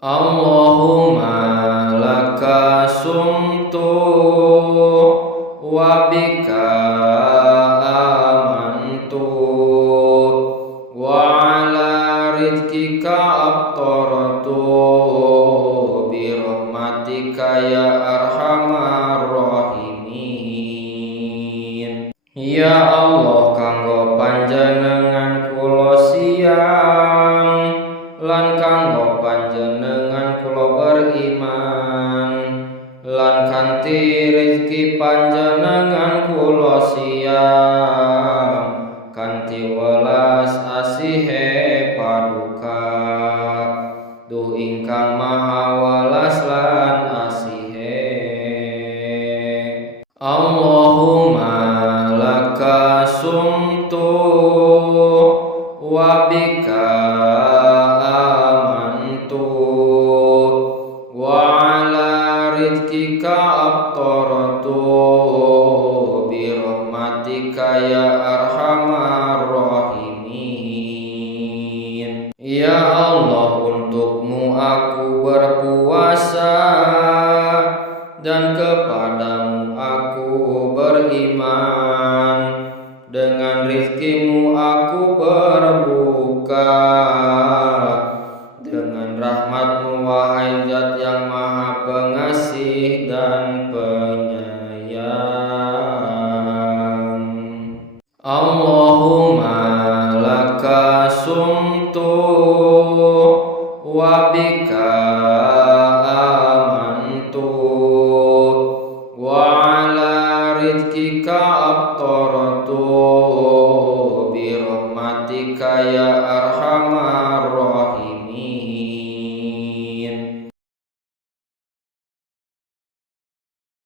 Allahumma laka sumtu wa bika amantu wa ala rizkika aftaratu bi rahmatika ya arhamar rahimin. Ya Allah, kanggo panjenengan kula siang lan kanggo panjenengan kula beriman, lan kanthi rezeki panjenengan kula siang kanthi welas asihe paduka duh ingkang maha welas lan asihe. Allahumma laka sumtu wa bika amantu wa ala rizkika aftaratu bi rahmatika ya arhamar rahimin. Ya Allah, untukmu aku berpuasa dan kepadamu aku beriman, dengan rizkimu aku berbuka